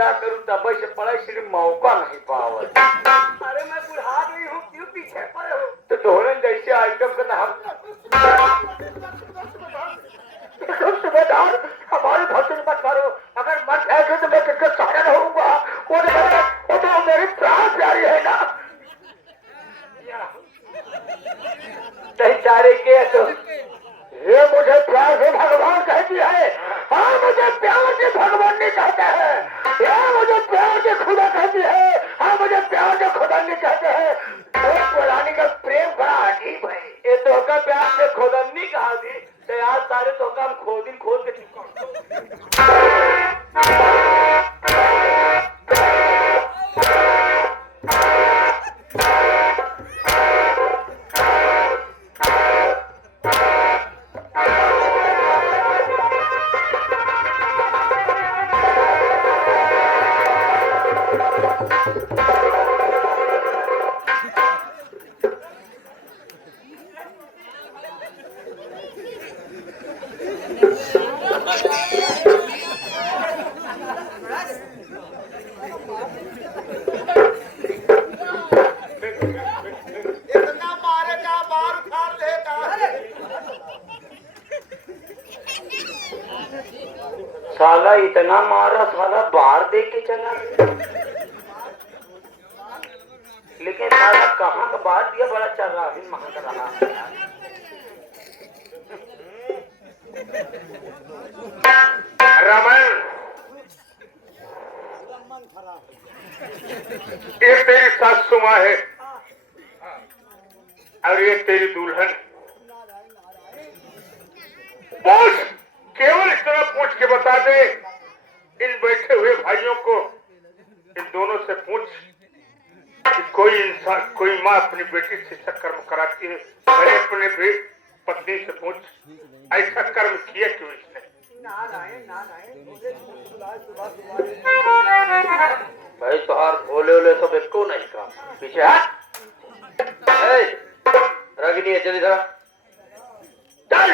क्या करूं तब से पड़ा इसलिए मौका नहीं पावा। अरे मैं बुढ़ा गई हूँ, क्यों पीछे पड़े हो? तो दोनों जैसे आइटम का नाम सुबेदार हमारी भक्ति मत करो। अगर मत जाएगा तो मैं किसके सहारा रहूंगा। वो तो मेरी प्राण प्यारी है ना। नहीं चारे के तो ये मुझे प्यार से भगवान कहती है। हाँ मुझे प्यार से भगवान नहीं कहते हैं। ये मुझे प्यार से खुदा कहती है। हाँ मुझे प्यार से खुदा नहीं कहते हैं। पुरानी का प्रेम बड़ा अजीब है। ये तो का प्यार से खुदा नहीं कहा थी तो यार सारे तो का हम खोद के साला इतना मारा साला बाहर देख के चला। लेकिन साला कहाँ का बाहर दिया बड़ा चल रहा है वहां का रहा। रमन ये तेरी सासू माँ है और ये तेरी दुल्हन। पूछ केवल इस तरह पूछ के बता दे इन बैठे हुए भाइयों को। इन दोनों से पूछ कि कोई इंसान कोई माँ अपनी बेटी से ऐसा कर्म कराती है। अरे अपने पत्नी से पूछ ऐसा कर्म किया क्यों इसने। भाई तुहार भोले ओले सब इसको नहीं कहा पीछे हाथ रगनी है। चली जरा चल।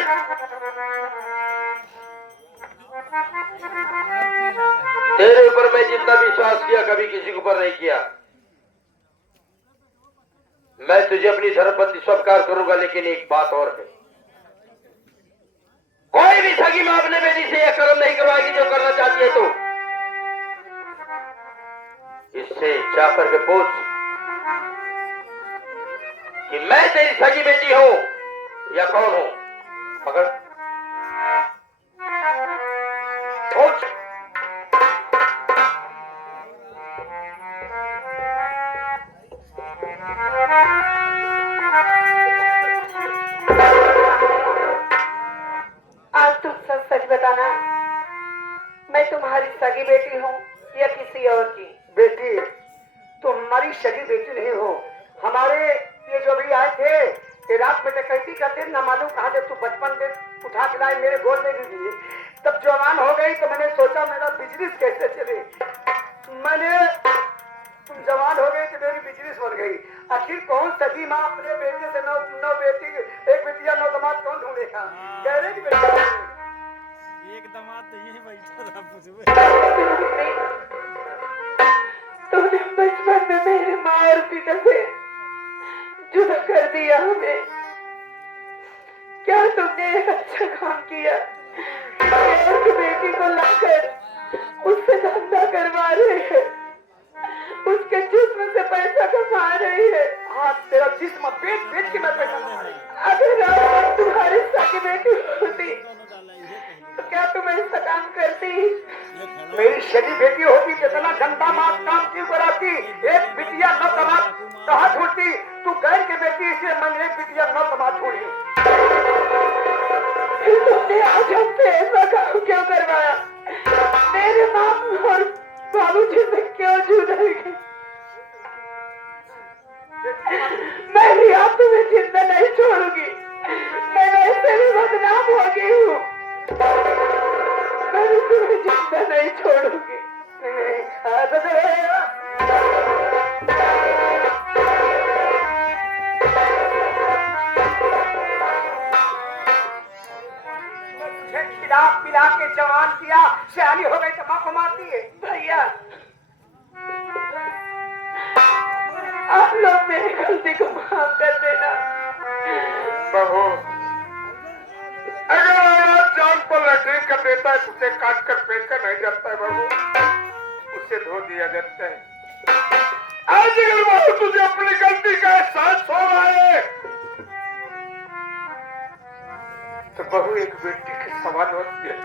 तेरे ऊपर मैं जितना विश्वास किया कभी किसी के ऊपर नहीं किया। मैं तुझे अपनी धर्मपत्नी स्वीकार करूंगा लेकिन एक बात और है। कोई भी सगी मां अपने बेटी से यह कर्म नहीं करवाएगी जो करना चाहती है। तो इससे जाकर के पूछ कि मैं तेरी सगी बेटी हूं या कौन हूं। पकड़ पूछ। आज तुम सच बताना, मैं तुम्हारी सगी बेटी हूँ या किसी और की। बेटी तुम हमारी सगी बेटी नहीं हो। हमारे ये जो भी आए थे ये रात में डकैती करते न मालूम कहा जब तू बचपन में उठा के लाए मेरे गोद में भी दिए। तब जवान हो गई तो मैंने सोचा मेरा बिजनेस कैसे चले। मैंने तुम जवान हो गई तो मेरी बिजनेस बन गई। आखिर कौन सगी माँ अपने बेटे से नौ बेटी एक बेटिया 9 दामाद कौन ढूंढेगा। कह रहे कि एक दामाद तो यही बैठा था। तुमने बचपन में मेरे माँ और पिता से जुदा कर दिया हमें। क्या तुमने अच्छा काम किया। मेरी बेटी को लाकर उससे धंधा करवा रहे हैं, उसके जिस्म से पैसा कमा रही है। हाँ तेरा जिस्म बेच के मैं पैसा कमा रही। अगर आप तुम्हारी सगी बेटी होती तो क्या तुम ऐसा काम करती। मेरी सगी बेटी होती जितना गंदा मार काम क्यों कराती। एक बिटिया 9 दामाद कहाँ छोड़ती। तू गैर के बेटी से मैंने एक बिटिया 9 दामाद छोड़ी। तुमने आज हमसे ऐसा काम क्यों करवाया। मेरे माँ और बाबूजी से क्यों जुदा रही। मैं भी आप तुम्हें जिंदा नहीं छोड़ूंगी। मैं वैसे भी बदनाम हो गई हूँ। मैं तुम्हें जिंदा नहीं छोड़ूंगी। खिला पिला के जवान किया, सियानी हो गई तो माँ को मारती है। भैया देता है उसे काट कर फेंका नहीं जाता है बाबू, उसे धो दिया जाता है। आज अगर बाबू तुझे अपनी गलती का एहसास हो रहा है तो बहू एक बेटी के समान होती है,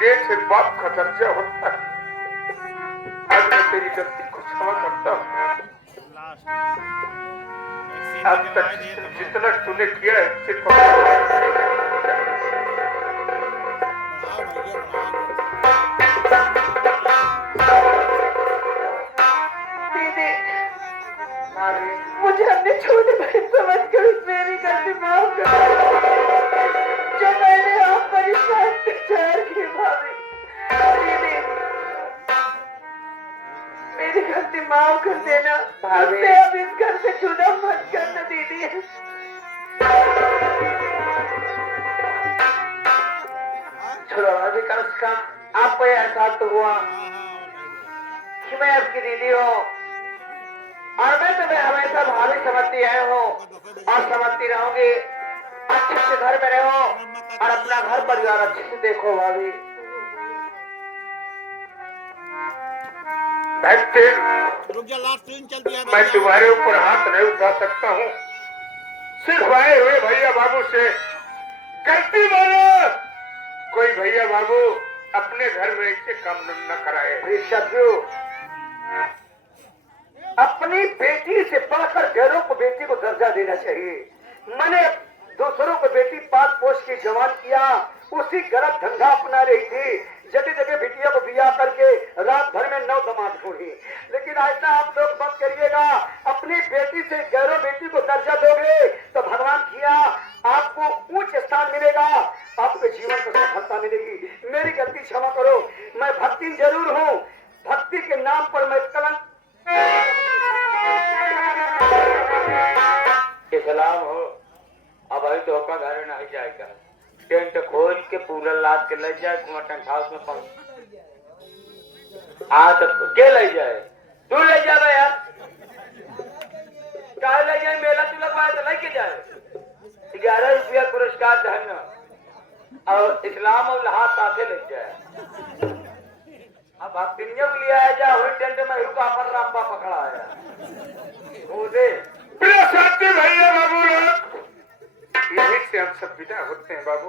जैसे बाप का दर्जा होता है। आज मैं तेरी गलती को क्षमा करता हूँ। आज तक जितना तूने किया है सिर्फ दीदी, मुझे अपने छोटे बहन समझ कर मेरी गलती माफ कर जो मैंने आप पर इतना अत्याचार किए भाभी। दीदी, मेरी गलती माफ कर देना भाभी। अब इस घर से जुदा मत करना दीदी। चलो अभी कम से कम आपको यह एहसास तो हुआ कि मैं आपकी दीदी हूँ और मैं तुम्हें हमेशा भाभी समझती आई हूँ और समझती रहूंगी। अच्छे से घर में रहो और अपना घर परिवार अच्छे से देखो भाभी। रुक जा, लास्ट ट्रेन चलती है। मैं तुम्हारे ऊपर हाथ नहीं उठा सकता हूँ, सिर्फ आए हुए भैया बाबू से गलती मानो। कोई भैया बाबू अपने घर में ऐसे काम न कराए। शत्रु अपनी बेटी से बढ़कर गैरों को बेटी को दर्जा देना चाहिए। मैंने दूसरों को बेटी पाल पोष के जवान किया, उसी गलत धंधा अपना रही थी। जगह जगह बेटिया को बिया करके रात भर में 9 दामाद ढूंढी। लेकिन ऐसा आप लोग मत करिएगा। अपनी बेटी से गैरों बेटी को दर्जा दोगे तो भगवान किया आपको उच्च स्थान मिलेगा, आपके जीवन को सफलता मिलेगी। मेरी गलती क्षमा करो। मैं भक्ति जरूर हूँ, भक्ति के नाम पर मैं कलंक सलाम हो। अब अभी तो होका घर नहीं जाएगा, टेंट खोल के पूरा लाद के ले जाए टेंट हाउस में पहुंच। तो के ले जाए? तू ले जा यार, कहा ले जाए? मेला तू लगवाए तो लेके जाए। 11 रुपया पुरस्कार धन्य और इस्लाम और लहाज साथे ले जाए। अब भक्तिनियों के लिए आया जा हुई टेंट में रुका पर रामबा पकड़ा आया प्रिय साथी भैया बाबू लोग, यही से हम सब विदा होते हैं बाबू।